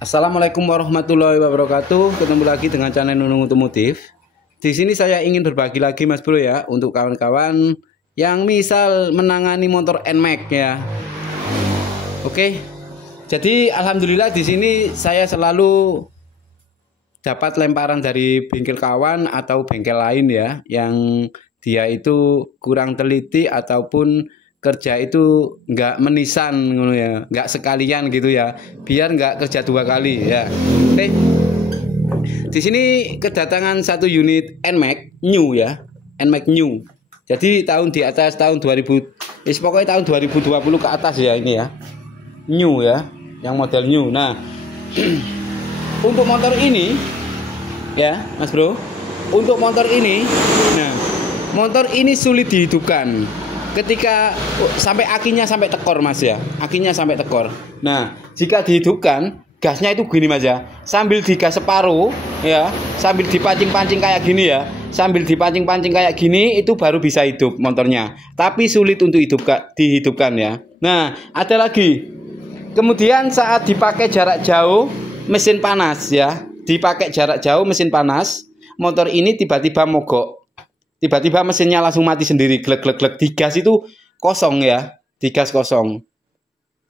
Assalamualaikum warahmatullahi wabarakatuh. Ketemu lagi dengan channel Nunung Otomotif. Di sini saya ingin berbagi lagi Mas Bro ya, untuk kawan-kawan yang misal menangani motor NMAX ya. Oke. Jadi alhamdulillah di sini saya selalu dapat lemparan dari bengkel kawan atau bengkel lain ya, yang dia itu kurang teliti ataupun kerja itu nggak menisan ya, nggak sekalian gitu ya, biar nggak kerja dua kali ya. Oke, di sini kedatangan satu unit NMAX new ya, NMAX new. Jadi di atas tahun 2000, pokoknya tahun 2020 ke atas ya ini ya, new ya, yang model new. Nah untuk motor ini ya Mas Bro, untuk motor ini, nah motor ini sulit dihidupkan ketika sampai akinya sampai tekor Mas ya, akinya sampai tekor. Nah jika dihidupkan gasnya itu gini Mas ya, sambil digas separuh ya, sambil dipancing-pancing kayak gini ya, sambil dipancing-pancing kayak gini, itu baru bisa hidup motornya, tapi sulit untuk dihidupkan ya. Nah ada lagi, kemudian saat dipakai jarak jauh mesin panas ya, dipakai jarak jauh mesin panas, motor ini tiba-tiba mogok. Tiba-tiba mesinnya langsung mati sendiri, glek-glek-glek, digas itu kosong ya, digas kosong.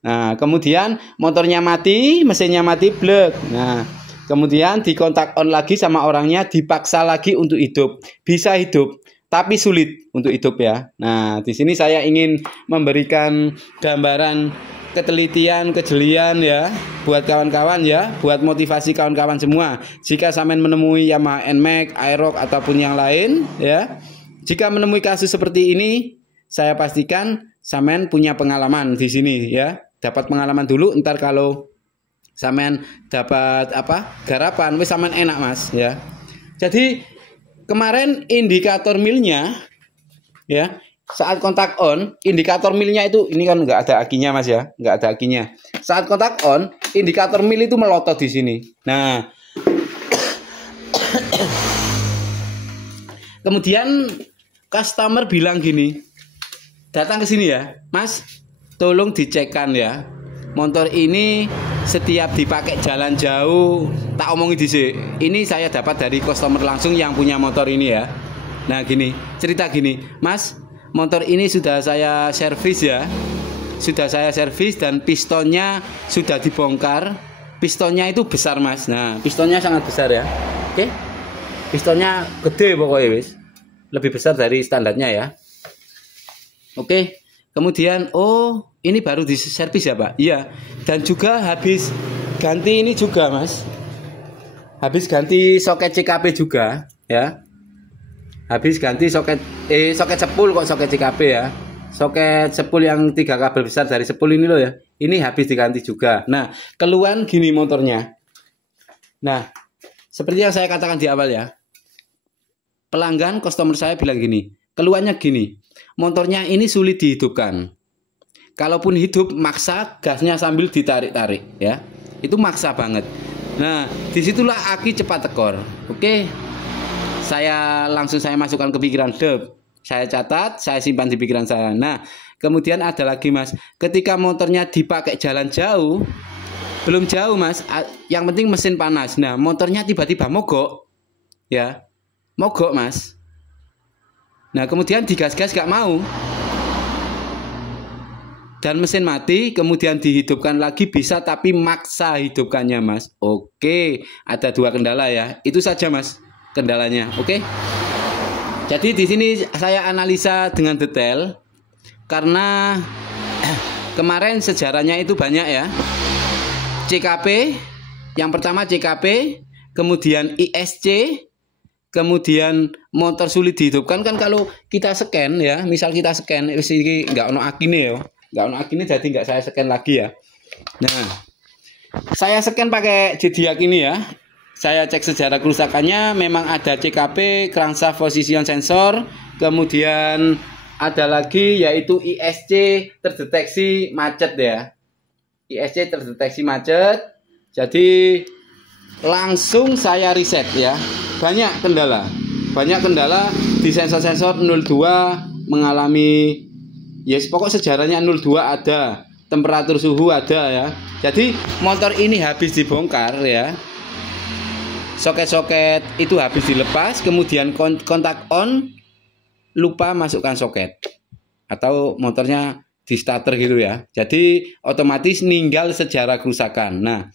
Nah, kemudian motornya mati, mesinnya mati, blek. Nah, kemudian dikontak on lagi sama orangnya, dipaksa lagi untuk hidup. Bisa hidup, tapi sulit untuk hidup ya. Nah, di sini saya ingin memberikan gambaran ketelitian, kejelian ya, buat kawan-kawan ya, buat motivasi kawan-kawan semua. Jika sampean menemui Yamaha NMAX, Aerox ataupun yang lain ya, jika menemui kasus seperti ini, saya pastikan sampean punya pengalaman di sini ya, dapat pengalaman dulu. Ntar kalau sampean dapat garapan, wis sampean enak Mas ya. Jadi kemarin indikator milnya ya, saat kontak on, indikator milnya itu, ini kan nggak ada akinya Mas ya, nggak ada akinya. Saat kontak on, indikator mil itu melotot di sini. Nah, kemudian customer bilang gini, datang ke sini ya, Mas, tolong dicekkan ya, motor ini setiap dipakai jalan jauh, tak omongin di sini. Ini saya dapat dari customer langsung yang punya motor ini ya. Nah gini, cerita gini, Mas, motor ini sudah saya servis ya, sudah saya servis dan pistonnya sudah dibongkar. Pistonnya itu besar Mas. Nah pistonnya sangat besar ya. Oke, pistonnya gede pokoknya wis, lebih besar dari standarnya ya. Oke, kemudian oh ini baru diservis ya Pak? Iya. Dan juga habis ganti ini juga Mas, habis ganti soket CKP juga ya. Habis ganti soket sepul, kok soket CKP ya. Soket sepul yang 3 kabel besar dari sepul ini loh ya. Ini habis diganti juga. Nah, keluhan gini motornya. Nah, seperti yang saya katakan di awal ya. Pelanggan customer saya bilang gini, keluhannya gini, motornya ini sulit dihidupkan. Kalaupun hidup maksa gasnya sambil ditarik-tarik ya. Itu maksa banget. Nah, disitulah aki cepat tekor. Oke. Saya masukkan ke pikiran, saya catat, saya simpan di pikiran saya. Nah, kemudian ada lagi Mas, ketika motornya dipakai jalan jauh, belum jauh Mas, yang penting mesin panas. Nah, motornya tiba-tiba mogok, ya, mogok Mas. Nah, kemudian digas-gas gak mau, dan mesin mati, kemudian dihidupkan lagi bisa, tapi maksa hidupkannya Mas. Oke, ada 2 kendala ya, itu saja Mas kendalanya. Oke. Jadi di sini saya analisa dengan detail karena kemarin sejarahnya itu banyak ya. CKP, yang pertama CKP, kemudian ISC, kemudian motor sulit dihidupkan. Kan kalau kita scan ya, misal kita scan ini nggak ono akine ya, nggak ono akine, jadi nggak saya scan lagi ya. Nah, saya scan pakai Zodiac ini ya. Saya cek sejarah kerusakannya, memang ada CKP, crankshaft position sensor, kemudian ada lagi yaitu ISC terdeteksi macet ya. ISC terdeteksi macet, jadi langsung saya reset ya. Banyak kendala di sensor-sensor 02 mengalami, yes pokok sejarahnya 02 ada. temperatur suhu ada ya. Jadi motor ini habis dibongkar ya. Soket-soket itu habis dilepas, kemudian kontak on, lupa masukkan soket. Atau motornya di starter gitu ya. Jadi otomatis ninggal sejarah kerusakan. Nah,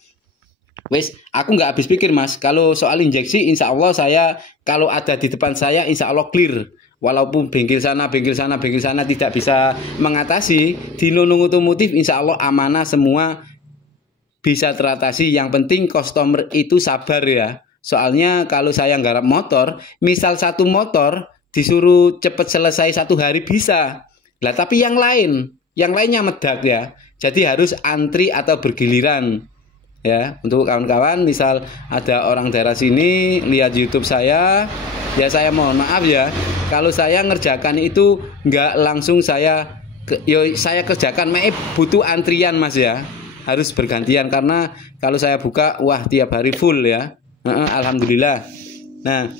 wes aku nggak habis pikir Mas. Kalau soal injeksi, insya Allah saya kalau ada di depan saya, insya Allah clear. Walaupun bengkel sana tidak bisa mengatasi, di Nunung Otomotif insya Allah amanah semua bisa teratasi. Yang penting customer itu sabar ya. Soalnya kalau saya nggarap motor, misal satu motor disuruh cepet selesai 1 hari bisa. Lah tapi yang lainnya medak ya. Jadi harus antri atau bergiliran. Ya, untuk kawan-kawan misal ada orang daerah sini lihat YouTube saya, ya saya mohon maaf ya. Kalau saya ngerjakan itu nggak langsung saya kerjakan, butuh antrian Mas ya. Harus bergantian karena kalau saya buka wah tiap hari full ya. Alhamdulillah. Nah,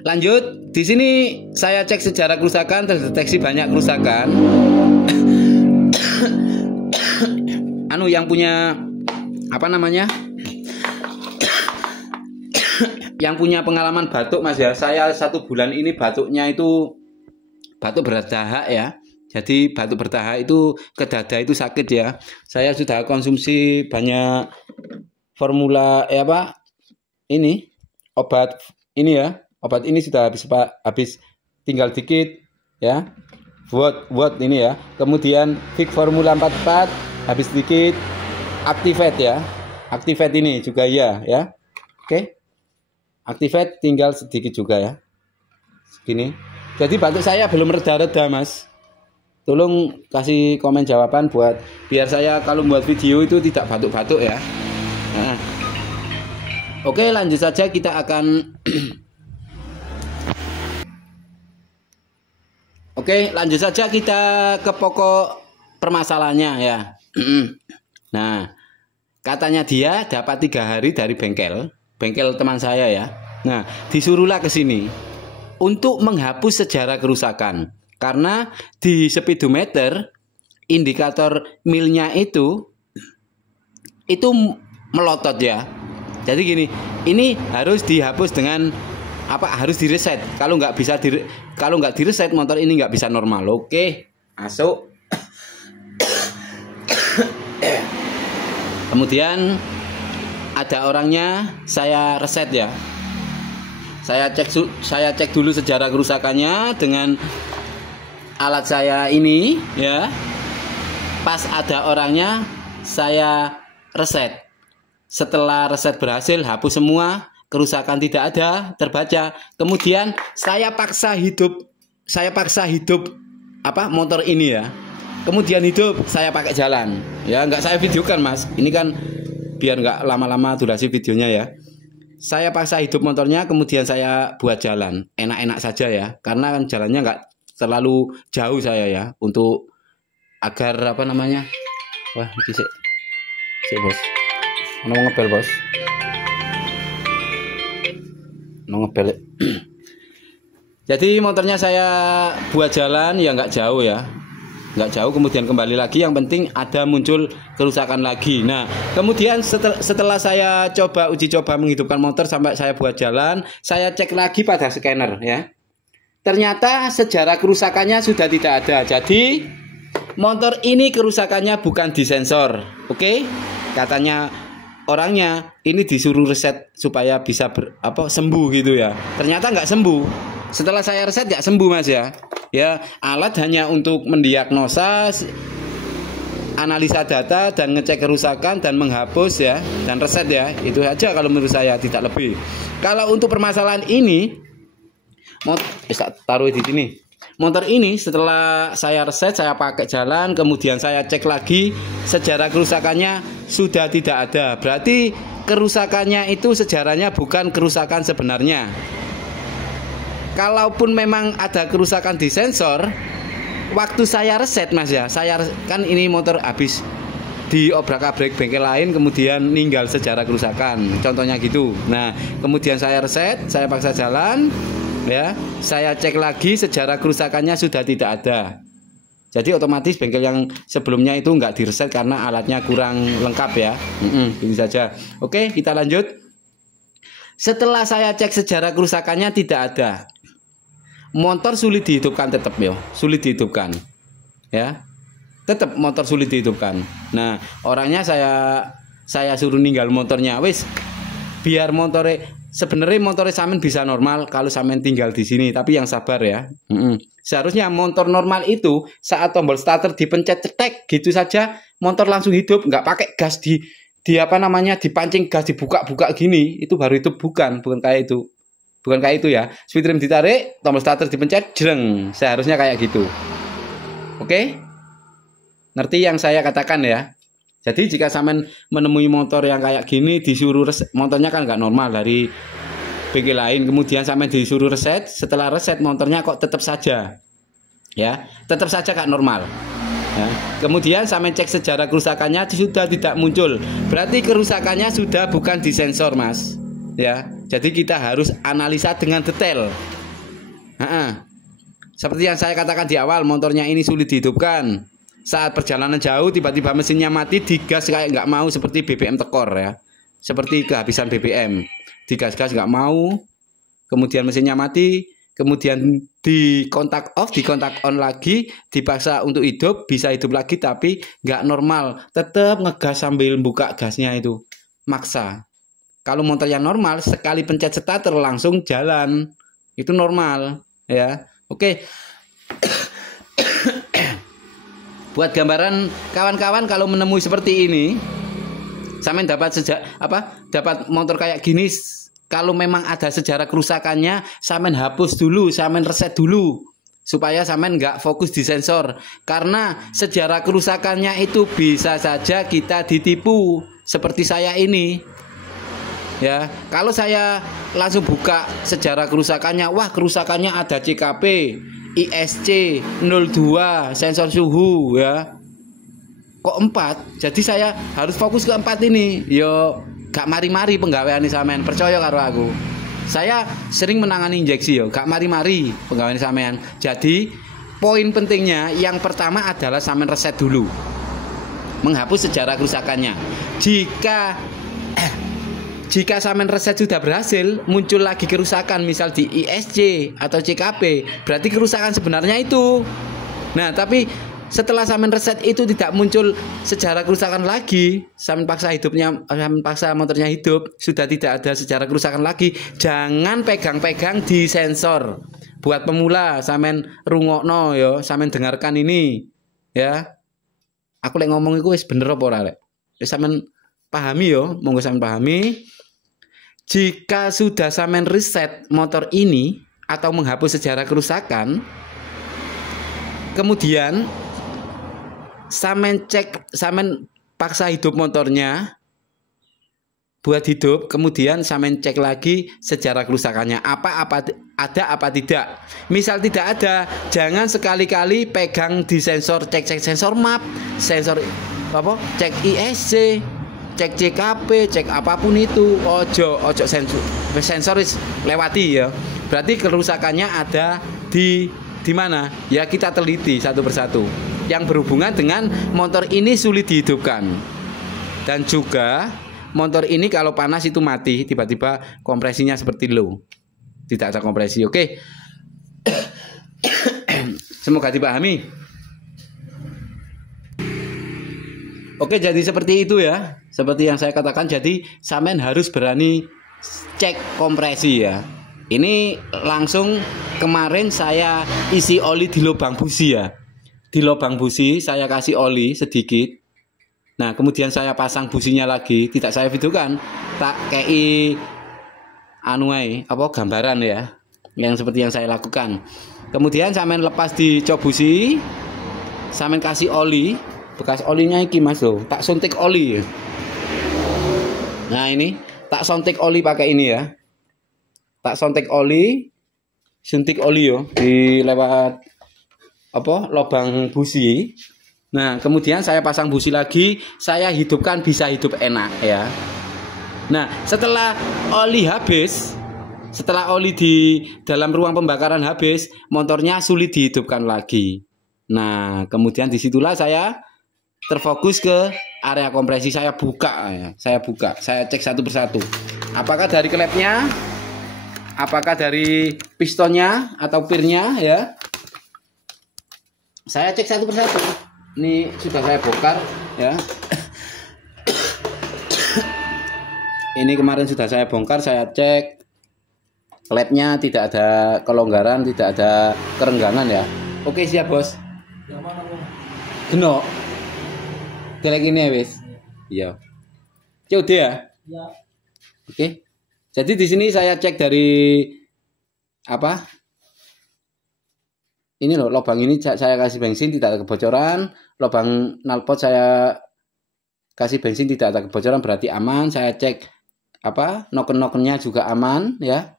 lanjut di sini saya cek sejarah kerusakan, terdeteksi banyak kerusakan. Yang punya apa namanya? Yang punya pengalaman batuk Mas ya. Saya 1 bulan ini batuknya itu batuk berdahak ya. Jadi batuk berdahak itu ke dada itu sakit ya. Saya sudah konsumsi banyak formula ini obat ini ya. Obat ini sudah habis tinggal dikit ya. Buat ini ya. Kemudian Fix Formula 44 habis dikit. Activate ya. Activate ini juga ya. Oke. Activate tinggal sedikit juga ya. Segini. Jadi batuk saya belum reda-reda Mas. Tolong kasih komen jawaban biar saya kalau buat video itu tidak batuk-batuk ya. Nah. Oke, lanjut saja kita akan Oke, lanjut saja kita ke pokok permasalahannya ya. Nah, katanya dia dapat 3 hari dari bengkel teman saya ya. Nah, disuruhlah ke sini untuk menghapus sejarah kerusakan karena di speedometer indikator milnya itu melotot ya. Jadi gini, ini harus dihapus dengan harus direset. Kalau nggak direset motor ini nggak bisa normal. Oke, masuk. Kemudian ada orangnya, saya reset ya. Saya cek dulu sejarah kerusakannya dengan alat saya ini ya. Pas ada orangnya saya reset. Setelah reset berhasil, hapus semua, kerusakan tidak ada, terbaca. Kemudian saya paksa hidup motor ini ya. Kemudian hidup, saya pakai jalan. Ya, nggak saya videokan Mas. Ini kan biar nggak lama-lama durasi videonya ya. Saya paksa hidup motornya, kemudian saya buat jalan. Enak-enak saja ya. Karena kan jalannya nggak terlalu jauh saya ya. Untuk agar wah, ini sik bos. Ngebel bos. Ngebel. Jadi motornya saya buat jalan ya nggak jauh ya. Nggak jauh, kemudian kembali lagi, yang penting ada muncul kerusakan lagi. Nah, kemudian setelah saya uji coba menghidupkan motor sampai saya buat jalan, saya cek lagi pada scanner ya. Ternyata sejarah kerusakannya sudah tidak ada. Jadi motor ini kerusakannya bukan di sensor. Oke? Katanya orangnya ini disuruh reset supaya bisa sembuh gitu ya. Ternyata nggak sembuh. Setelah saya reset nggak sembuh Mas ya. Ya, alat hanya untuk mendiagnosa, analisa data dan ngecek kerusakan dan menghapus ya, dan reset ya. Itu saja kalau menurut saya, tidak lebih. Kalau untuk permasalahan ini taruh di sini. Motor ini setelah saya reset, saya pakai jalan, kemudian saya cek lagi sejarah kerusakannya sudah tidak ada. Berarti kerusakannya itu sejarahnya bukan kerusakan sebenarnya. Kalaupun memang ada kerusakan di sensor, waktu saya reset Mas ya, kan ini motor habis diobrak-abrik bengkel lain, kemudian ninggal sejarah kerusakan, contohnya gitu. Nah, kemudian saya reset, saya paksa jalan ya, saya cek lagi sejarah kerusakannya sudah tidak ada. Jadi otomatis bengkel yang sebelumnya itu nggak direset karena alatnya kurang lengkap ya. Ini saja. Oke, kita lanjut. Setelah saya cek sejarah kerusakannya tidak ada. Motor sulit dihidupkan tetap yo, sulit dihidupkan. Ya. Tetap motor sulit dihidupkan. Nah, orangnya saya suruh ninggal motornya. Wis, biar motornya sebenarnya motornya samen bisa normal kalau samen tinggal di sini, tapi yang sabar ya. Seharusnya motor normal itu saat tombol starter dipencet cetek gitu saja motor langsung hidup, nggak pakai gas di apa namanya dipancing gas dibuka-buka gini, itu baru hidup, bukan kayak itu. Bukan kayak itu ya. Speed rem ditarik, tombol starter dipencet, jreng. Seharusnya kayak gitu. Oke? Ngerti yang saya katakan ya. Jadi jika sampean menemui motor yang kayak gini disuruh reset, motornya kan nggak normal dari bengkel lain, kemudian sampean disuruh reset, setelah reset motornya kok tetap saja ya, tetap saja nggak normal ya. Kemudian sampean cek sejarah kerusakannya sudah tidak muncul, berarti kerusakannya sudah bukan di sensor mas ya. Jadi kita harus analisa dengan detail. Seperti yang saya katakan di awal, motornya ini sulit dihidupkan. Saat perjalanan jauh tiba-tiba mesinnya mati, digas kayak nggak mau, seperti BBM tekor ya, seperti kehabisan BBM, digas-gas nggak mau, kemudian mesinnya mati, kemudian di kontak off, di kontak on lagi, dipaksa untuk hidup, bisa hidup lagi tapi nggak normal, tetap ngegas sambil buka gasnya itu, maksa. Kalau motor yang normal sekali pencet starter langsung jalan, itu normal ya. Oke. Buat gambaran kawan-kawan kalau menemui seperti ini, sampean dapat dapat motor kayak gini, kalau memang ada sejarah kerusakannya, sampean hapus dulu, sampean reset dulu supaya sampean nggak fokus di sensor. Karena sejarah kerusakannya itu bisa saja kita ditipu seperti saya ini. Ya, kalau saya langsung buka sejarah kerusakannya, wah kerusakannya ada CKP, ISC 02, sensor suhu ya. Kok 4? Jadi saya harus fokus ke 4 ini. Yo gak mari-mari penggawean sampean, percaya karo aku. Saya sering menangani injeksi yo, gak mari-mari penggawean sampean. Jadi poin pentingnya yang pertama adalah sampean reset dulu. Menghapus sejarah kerusakannya. Jika sampean reset sudah berhasil, muncul lagi kerusakan misal di ISC atau CKP, berarti kerusakan sebenarnya itu. Nah, tapi setelah sampean reset itu tidak muncul sejarah kerusakan lagi, sampean paksa motornya hidup, sudah tidak ada sejarah kerusakan lagi, jangan pegang-pegang di sensor. Buat pemula, sampean rungokno yo, sampean dengarkan ini ya. Aku lek ngomong iku wis bener apa ora lek? Wis sampean pahami yo, monggo sampean pahami. Jika sudah sampean reset motor ini atau menghapus sejarah kerusakan, kemudian sampean paksa hidup motornya buat hidup, kemudian sampean cek lagi sejarah kerusakannya ada apa tidak. Misal tidak ada, jangan sekali-kali pegang di sensor, cek sensor map, sensor cek ISC, cek CKP, cek apapun itu, ojo sensor lewati ya. Berarti kerusakannya ada di mana? Ya kita teliti satu persatu. Yang berhubungan dengan motor ini sulit dihidupkan. Dan juga motor ini kalau panas itu mati, tiba-tiba kompresinya seperti low. Tidak ada kompresi. Oke. Semoga dipahami. Oke, jadi seperti itu ya. Seperti yang saya katakan, jadi sampean harus berani cek kompresi ya. Ini langsung kemarin saya isi oli di lubang busi ya. Di lubang busi saya kasih oli sedikit. Nah, kemudian saya pasang businya lagi, tidak saya videokan. Tak kei gambaran ya. Yang seperti yang saya lakukan. Kemudian sampean lepas di cok busi, sampean kasih oli. Bekas olinya iki mas loh, tak suntik oli. Nah ini tak suntik oli pakai ini ya. Tak suntik oli, suntik oli yo di lewat lubang busi. Nah kemudian saya pasang busi lagi, saya hidupkan, bisa hidup enak ya. Nah setelah oli habis, setelah oli di dalam ruang pembakaran habis, motornya sulit dihidupkan lagi. Nah, kemudian disitulah saya terfokus ke area kompresi. Saya buka ya. Saya cek satu persatu. Apakah dari klepnya, apakah dari pistonnya atau pirnya ya. Saya cek satu persatu. Ini sudah saya bongkar ya. Ini kemarin sudah saya bongkar, saya cek klepnya tidak ada kelonggaran, tidak ada kerenggangan ya. Oke, siap bos. Genok. Delek ini ya wis. Iya. COD ya? Iya. Oke. Jadi di sini saya cek dari apa? Ini loh, lubang ini saya kasih bensin tidak ada kebocoran, lubang knalpot saya kasih bensin tidak ada kebocoran berarti aman. Saya cek apa? Noken-nokennya juga aman ya.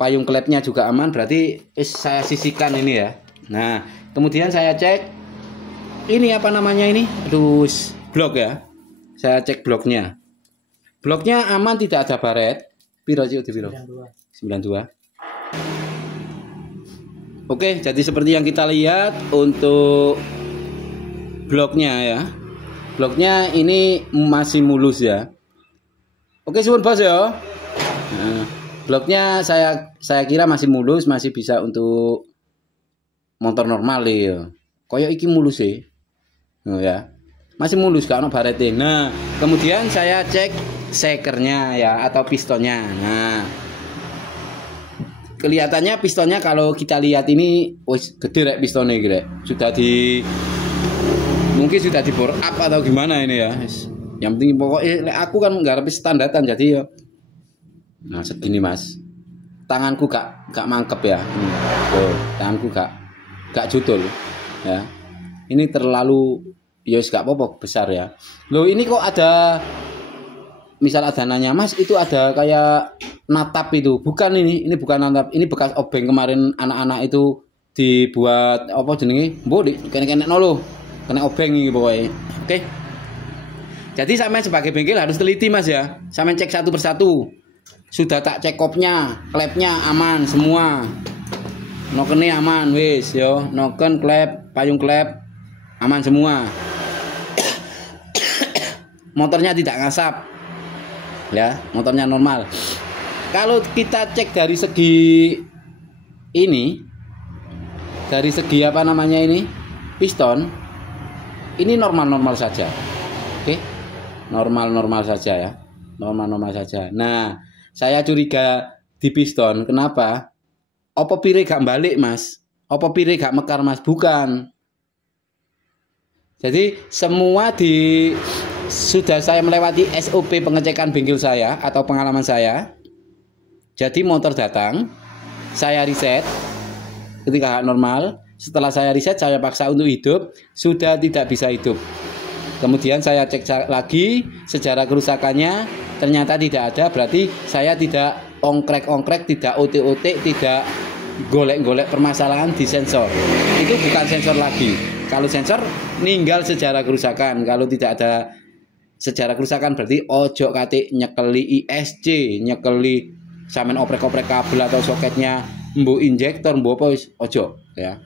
Payung klepnya juga aman berarti saya sisihkan ini ya. Nah, kemudian saya cek ini apa namanya ini? Aduh, blok ya. Saya cek bloknya. Bloknya aman, tidak ada baret. Piro sih di piro? 92. Oke, jadi seperti yang kita lihat untuk bloknya ya. Bloknya ini masih mulus ya. Oke, suwun bos ya. Nah, bloknya saya kira masih mulus, masih bisa untuk motor normal ya. Koyo iki mulus sih. Oh ya, masih mulus gak ono barete. Nah, kemudian saya cek sekernya ya atau pistonnya. Nah, kelihatannya pistonnya kalau kita lihat ini, wis gede rek pistonnya gitu. Mungkin sudah di bore up atau gimana ini ya. Yang penting pokoknya aku kan nggak lebih standaran jadi ya. Nah segini mas, tanganku gak mangkep ya. Oh, tanganku gak judul ya. Ini terlalu ya gak apa-apa besar ya. Loh ini kok ada misal ada nanya mas itu ada kayak natap itu. Bukan ini bukan natap. Ini bekas obeng kemarin anak-anak itu dibuat apa jenenge? Mbok kene-kene nolo. Kena obeng iki pokoknya. Oke. Jadi sampai sebagai bengkel harus teliti mas ya. Sampai cek satu persatu. Sudah tak cek kopnya, klepnya aman semua. Nokennya aman wis yo. Noken, klep, payung klep aman semua. Motornya tidak ngasap. Ya, motornya normal. Kalau kita cek dari segi ini, dari segi apa namanya ini, piston, ini normal-normal saja. Oke, normal-normal saja ya, normal-normal saja. Nah, saya curiga di piston, kenapa? Apa pire gak balik mas? Apa pire gak mekar mas? Bukan. Jadi semua sudah saya melewati SOP pengecekan bengkel saya atau pengalaman saya. Jadi motor datang, saya riset ketika normal. Setelah saya riset, saya paksa untuk hidup, sudah tidak bisa hidup. Kemudian saya cek lagi sejarah kerusakannya, ternyata tidak ada. Berarti saya tidak ongkrek-ongkrek, tidak otik-otik, tidak golek-golek permasalahan di sensor. Itu bukan sensor lagi. Kalau sensor ninggal sejarah kerusakan. Kalau tidak ada sejarah kerusakan berarti ojo kate nyekeli ISC, nyekeli sampean oprek-oprek kabel atau soketnya, mbok injektor, mbok apa wis ojo ya.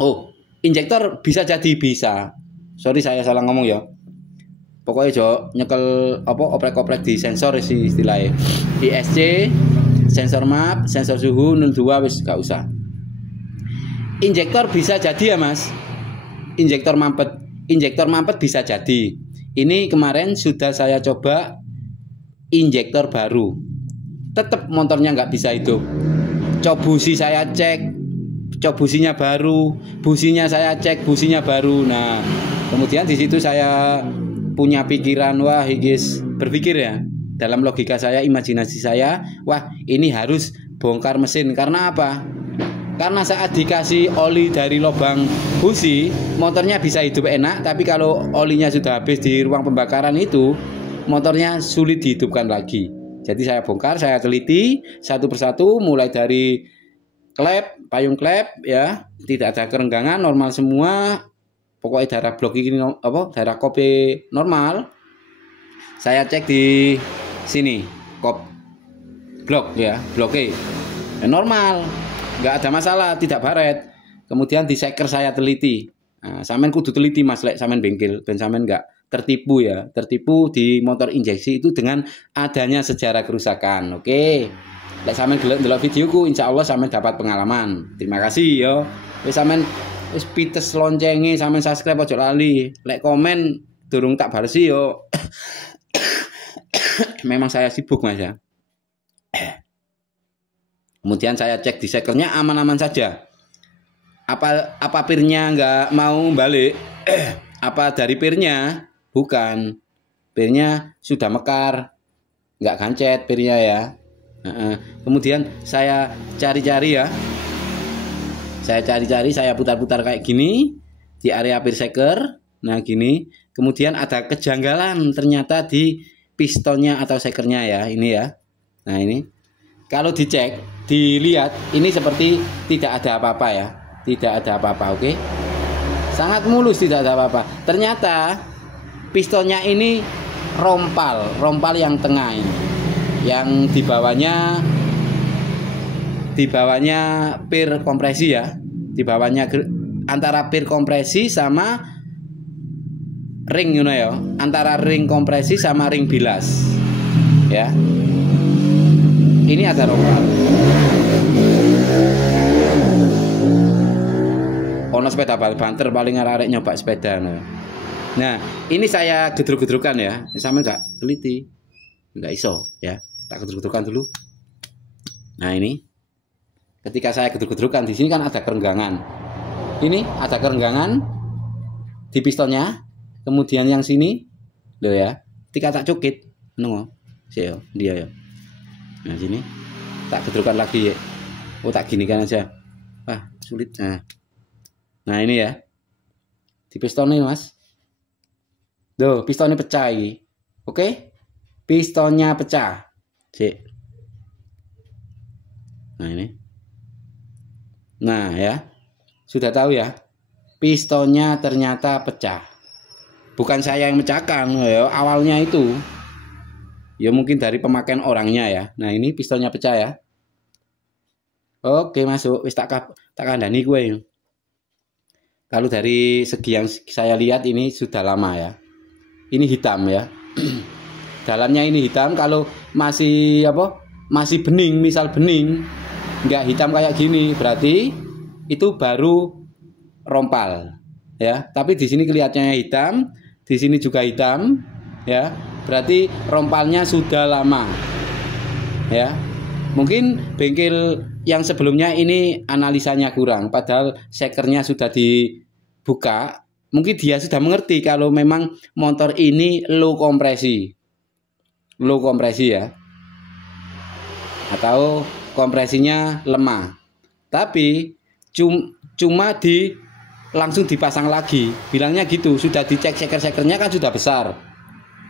Oh, injektor bisa jadi bisa. Sorry saya salah ngomong ya. Pokoknya jo nyekel apa oprek-oprek di sensor sih istilahnya. ISC, sensor map, sensor suhu 02 wis gak usah. Injektor bisa jadi ya mas. Injektor mampet bisa jadi. Ini kemarin sudah saya coba injektor baru, tetap motornya nggak bisa hidup. Coba busi saya cek, coba businya baru, businya saya cek, businya baru. Nah kemudian di situ saya punya pikiran, wah higis berpikir ya, dalam logika saya, imajinasi saya, wah ini harus bongkar mesin. Karena apa? Karena saat dikasih oli dari lubang busi, motornya bisa hidup enak, tapi kalau olinya sudah habis di ruang pembakaran itu, motornya sulit dihidupkan lagi. Jadi saya bongkar, saya teliti satu persatu, mulai dari klep, payung klep, ya tidak ada kerenggangan, normal semua. Pokoknya darah blok ini apa? Darah kopi normal. Saya cek di sini, kop blok ya, bloknya normal. nggak ada masalah, tidak baret. Kemudian di seker saya teliti. Nah, samen kudu teliti Mas lek samen bengkel ben samen nggak tertipu ya. Tertipu di motor injeksi itu dengan adanya sejarah kerusakan. Oke. Lek samen delok videoku insyaallah samen dapat pengalaman. Terima kasih yo. Wis samen wis pites loncenge samen subscribe ojo lali. Lek komen durung tak balesi yo. Memang saya sibuk Mas ya. Kemudian saya cek di sekernya aman-aman saja. Apa pirnya nggak mau balik? Apa dari pirnya? Bukan. Pirnya sudah mekar, nggak gancet pirnya ya. Kemudian saya cari-cari ya. Saya cari-cari, saya putar-putar kayak gini di area pir seker. Nah gini. Kemudian ada kejanggalan ternyata di pistonnya atau sekernya ya. Ini ya. Nah ini. Kalau dicek, dilihat ini seperti tidak ada apa-apa ya. Tidak ada apa-apa, oke? Sangat mulus, tidak ada apa-apa. Ternyata pistonnya ini rompal yang tengah ini. Yang di bawahnya pir kompresi ya. Di bawahnya antara pir kompresi sama ring ya. Antara ring kompresi sama ring bilas. Ya. Ini ada rompal. Ono sepeda banter paling arek nyoba sepeda. Nah, ini saya gedruk-gedrukan ya. Sama enggak teliti. Enggak iso ya. Tak gedruk-gedrukan dulu. Nah, ini. Ketika saya gedruk-gedrukan di sini kan ada kerenggangan. Ini ada kerenggangan di pistonnya. Kemudian yang sini loh ya. Ketika tak cukit, nunggu. Sih dia ya. Nah, sini tak gedrukkan lagi ya. Oh, tak ginikan aja. Wah, sulit. Nah ini ya. Di pistonnya Mas. Duh, pistonnya pecah ini. Oke? Pistonnya pecah. Sik. Nah ini. Nah ya. Sudah tahu ya. Pistonnya ternyata pecah. Bukan saya yang mecahkan ya, awalnya itu. Ya mungkin dari pemakaian orangnya ya. Nah ini pistonnya pecah ya. Oke masuk. Wis tak kandani gue. Kalau dari segi yang saya lihat ini sudah lama ya. Ini hitam ya. Dalamnya ini hitam. Kalau masih masih bening, misal bening, nggak hitam kayak gini, berarti itu baru rompal ya. Tapi di sini kelihatannya hitam, di sini juga hitam ya. Berarti rompalnya sudah lama ya. Mungkin bengkel yang sebelumnya ini analisanya kurang, padahal sekernya sudah dibuka. Mungkin dia sudah mengerti kalau memang motor ini low kompresi ya, atau kompresinya lemah. Tapi cuma langsung dipasang lagi, bilangnya gitu. Sudah dicek sekernya kan sudah besar.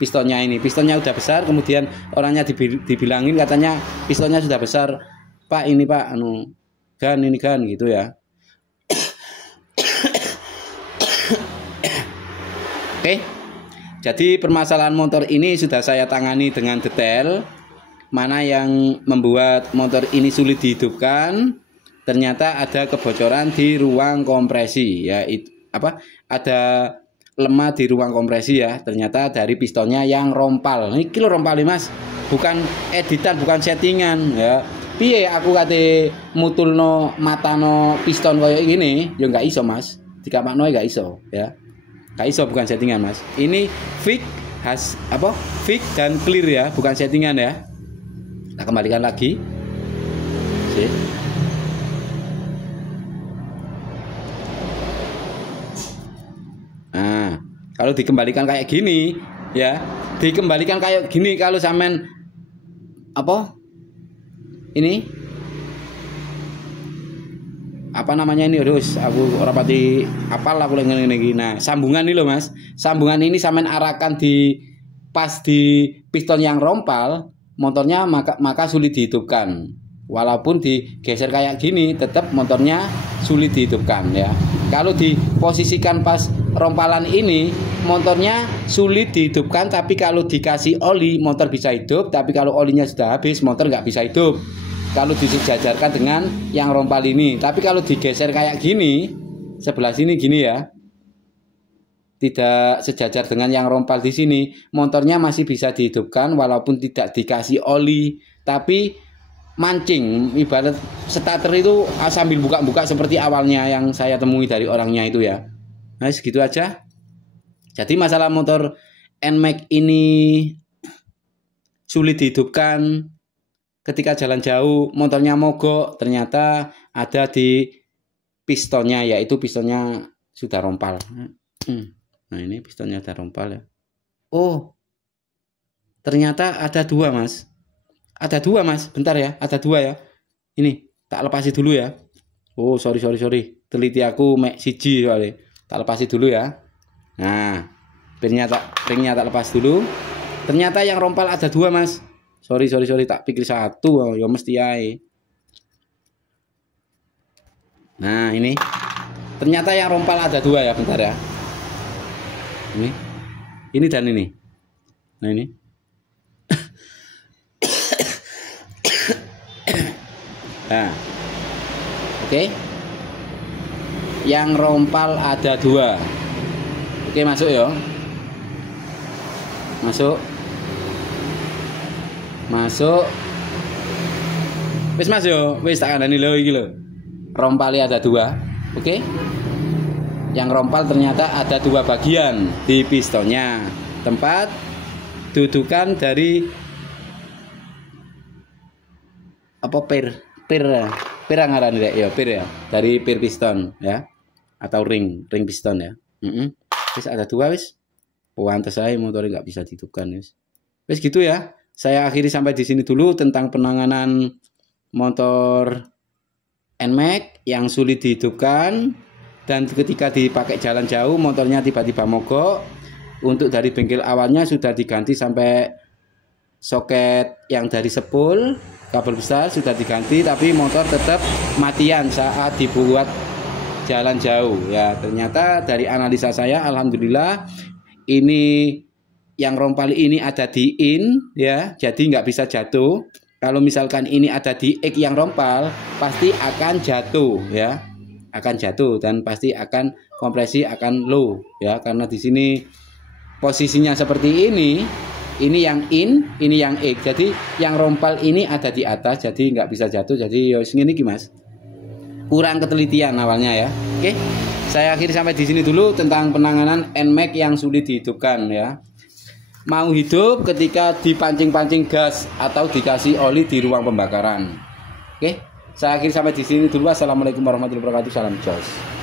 Pistonnya udah besar, kemudian orangnya dibilangin katanya pistonnya sudah besar. Pak ini Pak ini gan gitu ya. Oke. Jadi permasalahan motor ini sudah saya tangani dengan detail. Mana yang membuat motor ini sulit dihidupkan? Ternyata ada kebocoran di ruang kompresi ya. Ada lemah di ruang kompresi ya. Ternyata dari pistonnya yang rompal. Ini kilo rompal Mas. Bukan editan, bukan settingan ya. Piye aku kate mutulno matano piston koyo gini, ya nggak iso Mas. Dikamakno nggak iso ya. Nggak iso, bukan settingan Mas. Ini fix fix dan clear ya, bukan settingan ya. Kita kembalikan lagi. Sip. Nah, kalau dikembalikan kayak gini ya, dikembalikan kayak gini kalau sampean ini apa namanya ini, terus aku ora pati apal aku ngene iki. Nah, sambungan ini loh Mas. Sambungan ini sampean arahkan pas di piston yang rompal, motornya maka sulit dihidupkan. Walaupun digeser kayak gini, tetap motornya sulit dihidupkan ya. Kalau diposisikan pas rompalan ini, motornya sulit dihidupkan. Tapi kalau dikasih oli, motor bisa hidup. Tapi kalau olinya sudah habis, motor nggak bisa hidup. kalau disejajarkan dengan yang rompal ini. Tapi kalau digeser kayak gini, sebelah sini gini ya, tidak sejajar dengan yang rompal di sini, motornya masih bisa dihidupkan walaupun tidak dikasih oli, tapi mancing, ibarat starter itu sambil buka-buka seperti awalnya yang saya temui dari orangnya itu ya. Nah, segitu aja. Jadi masalah motor NMAX ini sulit dihidupkan ketika jalan jauh, motornya mogok, ternyata ada di pistonnya, yaitu pistonnya sudah rompal. Nah, ini pistonnya ada rompal ya. Oh, ternyata ada dua, Mas. Ada dua, Mas. Bentar ya, ada dua ya. Ini tak lepasi dulu ya. Oh, sorry. Teliti aku mek siji soalnya. Tak lepasi dulu ya. Nah, ringnya tak lepas dulu. Ternyata yang rompal ada dua, Mas. Sorry. Tak pikir satu. Ya mesti ae. Nah, ini. Ternyata yang rompal ada dua ya. Bentar ya. Ini dan ini. Nah, ini. Nah, oke. Yang rompal ada dua. Oke, masuk ya. Masuk. Wis Mas yo, wis tak kandhani lho iki lho. Rompalnya ada dua. Oke. Yang rompal ternyata ada dua bagian di pistonnya. Tempat dudukan dari apa pir ngaran ya, pir ya, dari pir piston ya, atau ring piston ya. Wis ada dua wis. Pantes saya motornya nggak bisa dihidupkan wis gitu ya. Saya akhiri sampai di sini dulu tentang penanganan motor NMAX yang sulit dihidupkan. Dan ketika dipakai jalan jauh motornya tiba-tiba mogok. Untuk dari bengkel awalnya sudah diganti sampai soket yang dari sepul, kabel besar sudah diganti, tapi motor tetap matian saat dibuat jalan jauh ya. Ternyata dari analisa saya, alhamdulillah ini yang rompal ini ada di in ya, jadi nggak bisa jatuh. Kalau misalkan ini ada di X yang rompal, pasti akan jatuh ya. Akan jatuh dan pasti akan kompresi akan low ya, karena di sini posisinya seperti ini yang in, ini yang X, jadi yang rompal ini ada di atas, jadi nggak bisa jatuh. Jadi yo segini Mas, kurang ketelitian awalnya ya. Oke, saya akhiri sampai di sini dulu tentang penanganan NMAX yang sulit dihidupkan ya. Mau hidup ketika dipancing-pancing gas atau dikasih oli di ruang pembakaran. Oke. Saya akhiri sampai di sini dulu. Assalamualaikum warahmatullahi wabarakatuh. Salam jos.